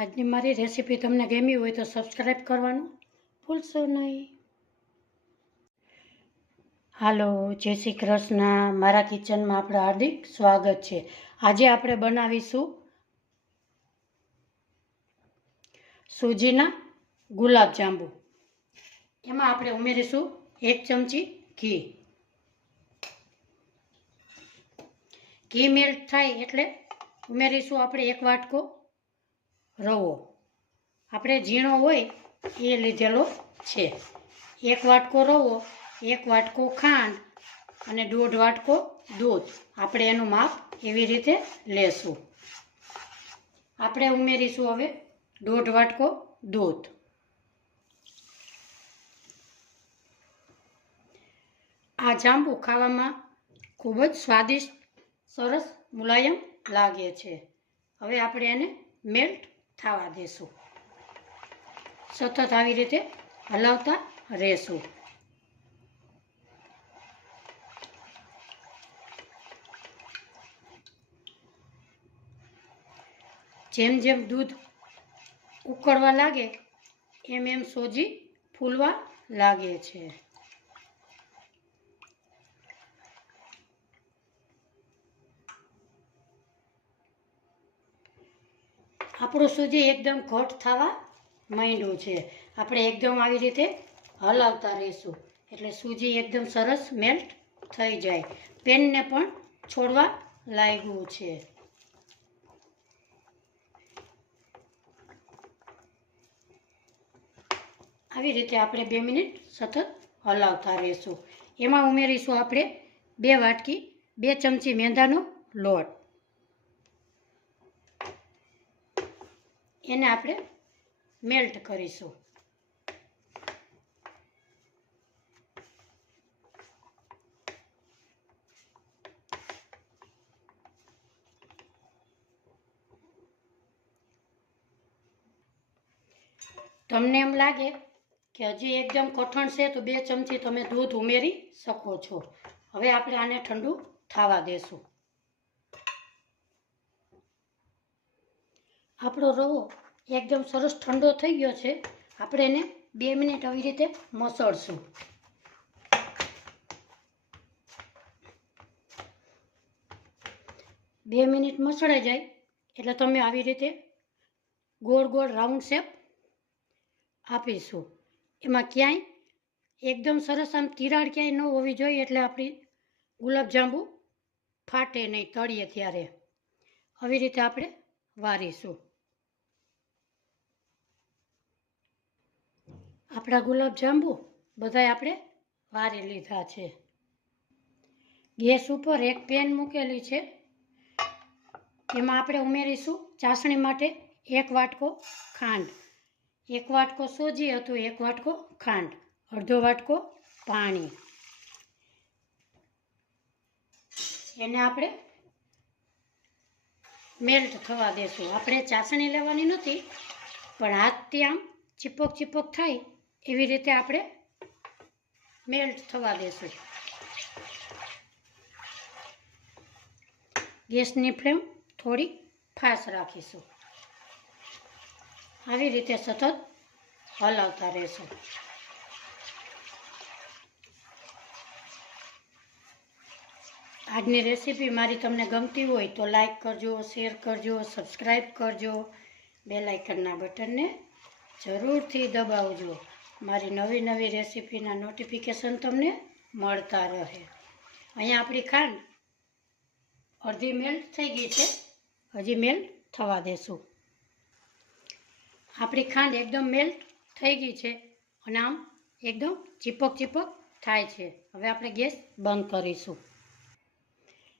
આજની મારી રેસીપી તમને ગમી હોય તો સબસ્ક્રાઈબ કરવાનું ભૂલશો નહીં. હાલો, જય શ્રી કૃષ્ણ. મારા કિચનમાં આપણું હાર્દિક સ્વાગત છે. આજે આપણે બનાવીશું સૂજીના ગુલાબ જાંબુ. એમાં આપણે ઉમેરીશું 1 ચમચી ઘી. ઘી મેલ્ટ થાય એટલે ઉમેરીશું આપણે 1 વાટકો રવો. આપણે ઝીણો હોય એ લીધેલો છે. 1 વાટકો રવો, 1 વાટકો ખાંડ અને 1.5 વાટકો દૂધ. આપણે એનું માપ એવી રીતે લેશું. આપણે ઉમેરીશું હવે 1.5 વાટકો દૂધ. આ જાંબુ ખાવામાં ખૂબ જ સ્વાદિષ્ટ, સરસ, મુલાયમ લાગે છે. હવે આપણે એને મેલ્ટ થવા દેશું. સતત આવી રીતે હલાવતા રહેશું. જેમ જેમ દૂધ ઉકળવા લાગે એમ એમ સોજી ફૂલવા લાગે છે. આપણું સૂજી એકદમ ઘટ થવા માંડ્યું છે. આપણે એકદમ આવી રીતે હલાવતા રહીશું એટલે સૂજી એકદમ સરસ મેલ્ટ થઈ જાય. પેનને પણ છોડવા લાગ્યું છે. આવી રીતે આપણે 2 મિનિટ સતત હલાવતા રહીશું. એમાં ઉમેરીશું આપણે 2 ચમચી મેંદાનો લોટ. એને આપણે મેલ્ટ કરીશું. તમને એમ લાગે કે હજી એકદમ કઠણ છે તો 2 ચમચી તમે દૂધ ઉમેરી શકો છો. હવે આપણે આને ઠંડુ થવા દેશું. આપણો રવો એકદમ સરસ ઠંડો થઈ ગયો છે. આપણે એને 2 મિનિટ આવી રીતે મસળશું. બે મિનિટ મસળાઈ જાય એટલે તમે આવી રીતે ગોળ ગોળ રાઉન્ડ શેપ આપીશું. એમાં ક્યાંય એકદમ સરસ આમ તિરાડ ક્યાંય ન હોવી જોઈએ એટલે આપણી ગુલાબજાંબુ ફાટે નહીં તળીએ ત્યારે. આવી રીતે આપણે વારીશું. આપણા ગુલાબજાંબુ બધાય આપણે વારી લીધા છે. ગેસ ઉપર એક પેન મૂકેલી છે. એમાં આપણે ઉમેરીશું ચાસણી માટે 1 વાટકો ખાંડ. 1 વાટકો સોજી હતું, 1 વાટકો ખાંડ, અડધો વાટકો પાણી. એને આપણે મેલ્ટ થવા દેશું. આપણે ચાસણી લેવાની નથી, પણ હાથથી આમ ચીપક થાય એવી રીતે આપણે મેલ્ટ થવા દેશું. ગેસની ફ્લેમ થોડી ફાસ્ટ રાખીશું. આવી રીતે સતત હલાવતા રહેશું. આજની રેસીપી મારી તમને ગમતી હોય તો લાઈક કરજો, શેર કરજો, સબસ્ક્રાઈબ કરજો. બેલ આઇકનના બટનને જરૂરથી દબાવજો. મારી નવી રેસીપીના નોટિફિકેશન તમને મળતા રહે. અહીંયા આપણી ખાંડ અડધી મેલ્ટ થઈ ગઈ છે. હજી મેલ્ટ થવા દેશું. આપણી ખાંડ એકદમ મેલ્ટ થઈ ગઈ છે અને આમ એકદમ ચીપક થાય છે. હવે આપણે ગેસ બંધ કરીશું.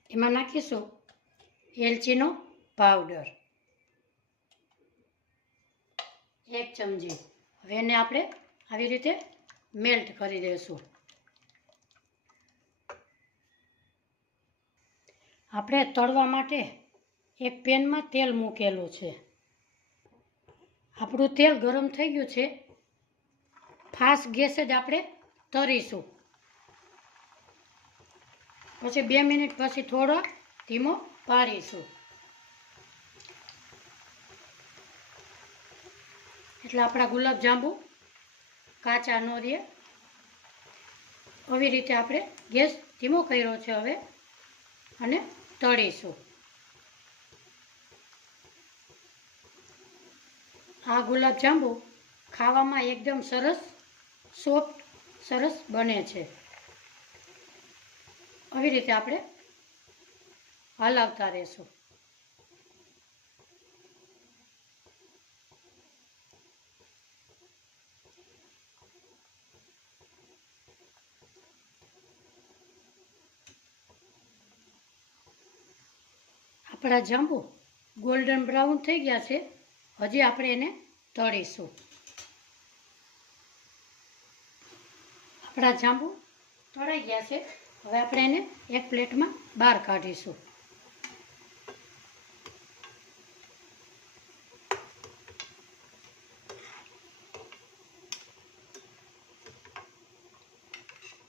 એમાં નાખીશું એલચીનો પાવડર 1 ચમચી. હવે એને આપણે આવી રીતે મેલ્ટ કરી દઈશું. આપણે તળવા માટે એક પેનમાં તેલ મૂકેલું છે. આપણું તેલ ગરમ થઈ ગયું છે. ફાસ્ટ ગેસે જ આપણે તળીશું. પછી 2 મિનિટ પછી થોડો ધીમો પાડીશું. એટલે આપણા ગુલાબજાંબુ કાચા ન રહે. આવી રીતે આપણે ગેસ ધીમો કર્યો છે હવે, અને તળીશું. આ ગુલાબજાંબુ ખાવામાં એકદમ સરસ સોફ્ટ સરસ બને છે. આવી રીતે આપણે હલાવતા રહેશું. આપણા જાંબુ ગોલ્ડન બ્રાઉન થઈ ગયા છે. હજી આપણે એને તળીશું. આપણા જાંબુ તળાઈ ગયા છે. હવે આપણે એને એક પ્લેટમાં બહાર કાઢીશું.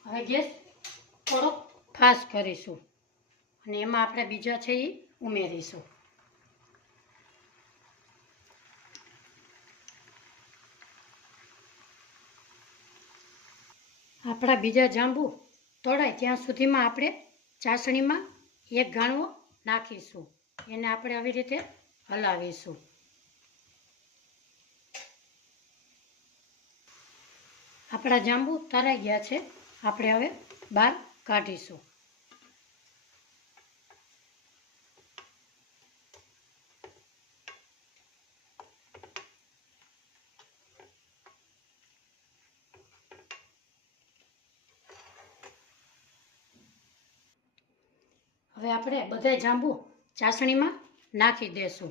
હવે ગેસ થોડોક ફાસ્ટ કરીશું, અને એમાં આપણે બીજા છે એ ઉમેરીશું. આપણા બીજા જાંબુ તળાય ત્યાં સુધીમાં આપણે ચાસણીમાં એક ગાણવો નાખીશું. એને આપણે આવી રીતે હલાવીશું. આપણા જાંબુ તળાઈ ગયા છે. આપણે હવે બહાર કાઢીશું. હવે આપણે બધા જાંબુ ચાસણીમાં નાખી દેશું.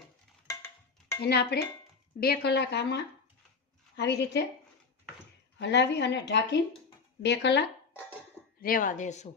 એને આપણે 2 કલાક આમાં આવી રીતે હલાવી અને ઢાંકી 2 કલાક રહેવા દેશું.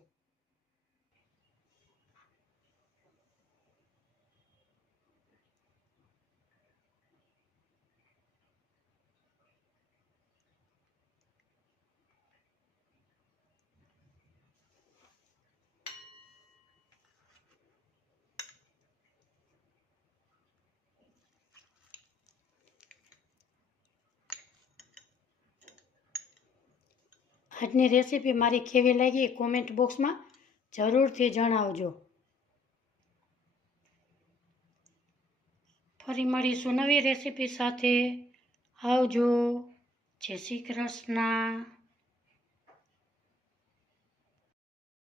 આજની રેસીપી મારી કેવી લાગી કોમેન્ટ બોક્સમાં જરૂરથી જણાવજો. ફરી મળીશું નવી રેસીપી સાથે. આવજો. જય શ્રી કૃષ્ણ.